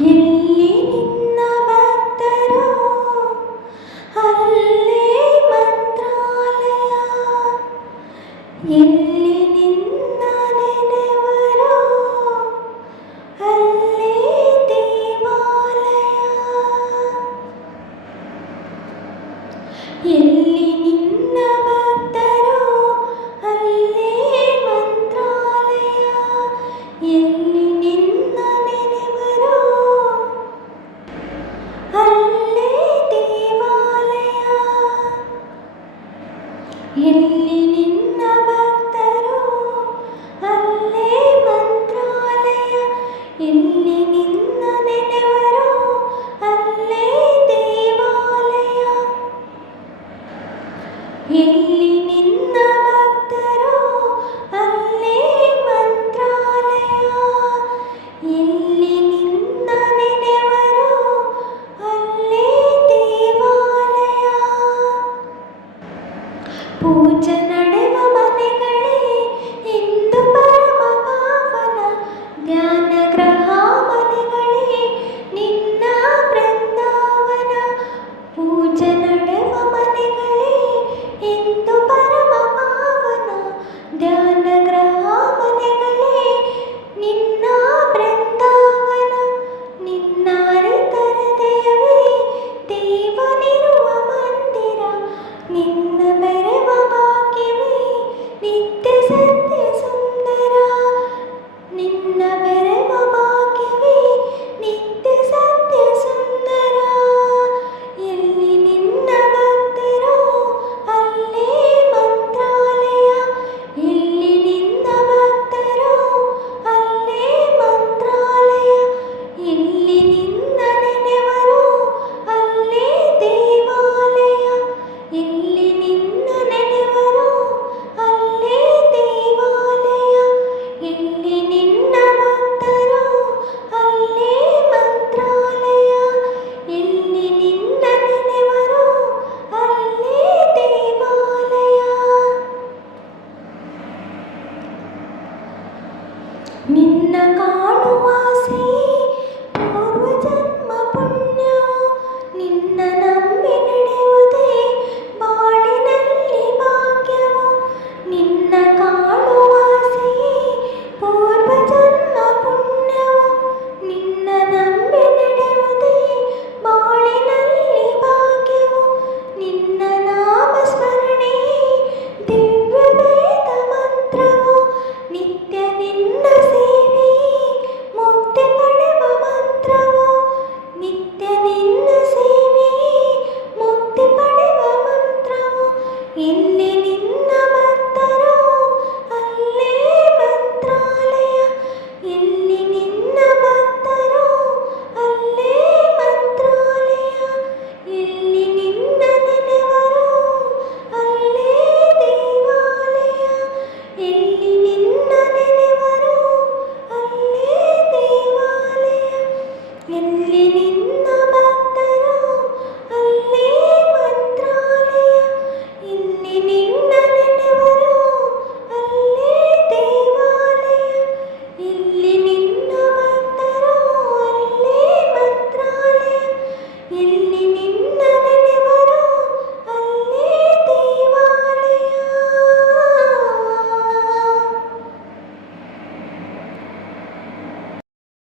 ಎಲ್ಲಿ ನಿನ್ನ ಭಕ್ತರೋ ಅಲ್ಲೇ ಮಂತ್ರಾಲಯ, ಎಲ್ಲಿ ನಿನ್ನ ನೆನೆವರೋ ಅಲ್ಲೇ ದೇವಾಲಯ, ಎಲ್ಲಿ ನಿನ್ನ ಭಕ್ತರೋ ಅಲ್ಲೇ ಮಂತ್ರಾಲಯ, ಎಲ್ಲಿ ನಿನ್ನ ನೆನೆವರೋ ಅಲ್ಲೇ ದೇವಾಲಯ, ಎಲ್ಲಿ ನಿನ್ನ ಭಕ್ತರೋ ಅಲ್ಲೇ ಮಂತ್ರಾಲಯ, ಎಲ್ಲಿ ನಿನ್ನ ನೆನೆವರೋ ಅಲ್ಲೇ ದೇವಾಲಯ, ಎಲ್ಲಿ ನಿನ್ನ ಭಕ್ತರೋ ಅಲ್ಲೇ ಮಂತ್ರಾಲಯ, ಎಲ್ಲಿ ನಿನ್ನ ನೆನೆವರೋ ಅಲ್ಲೇ ದೇವಾಲಯ. ಪೂಜೆ ನಡೆವ ಮನೆಗಳೇ ಇಂದು ಪರಮ ಪಾವನ, ಧ್ಯಾನ ಗ್ರಹ ಮನೆಗಳೇ ನಿನ್ನ ಬೃಂದಾವನ, ಪೂಜೆ ನಡೆವ ಮನೆಗಳೇ ಇಂದು ಪರಮ ಪಾವನ, ಧ್ಯಾನ ಗ್ರಹ ಮನೆಗಳೇ ನಿನ್ನ ಬೃಂದಾವನ, ನಿನ್ನ ಅರಿತರದೆಯವೇ ದೇವನಿರುವ ಮಂದಿರ, ನಿನ್ನ ಬೆರೆವ ಭಾಗ್ಯವೇ ನಿತ್ಯ ಸತ್ಯ ಸುಂದರ, ನಿನ್ನ ಬೆರೆವ ಭಾಗ್ಯವೇ ನಿತ್ಯ ಸತ್ಯ ಸುಂದರ, ಎಲ್ಲಿ ನಿನ್ನ ಭಕ್ತರೋ ಅಲ್ಲೇ ಮಂತ್ರಾಲಯ, ಎಲ್ಲಿ ನಿನ್ನ ಭಕ್ತರೋ ಅಲ್ಲೇ ಮಂತ್ರಾಲಯ, ಎಲ್ಲಿ ನಿನ್ನ ನೆನೆವರೋ ಅಲ್ಲೇ ದೇವಾಲಯ, ಎಲ್ಲಿ ನಿನ್ನ ನೆನೆವರೋ ಅಲ್ಲೇ ದೇವಾಲಯ, ಎಲ್ಲಿ ನಿನ್ನ ಭಕ್ತರೋ ಅಲ್ಲೇ ಮಂತ್ರಾಲಯ, ಎಲ್ಲಿ ನಿನ್ನ ನೆನೆವರೋ ಅಲ್ಲೇ ದೇವಾಲಯ. ನಿನ್ನ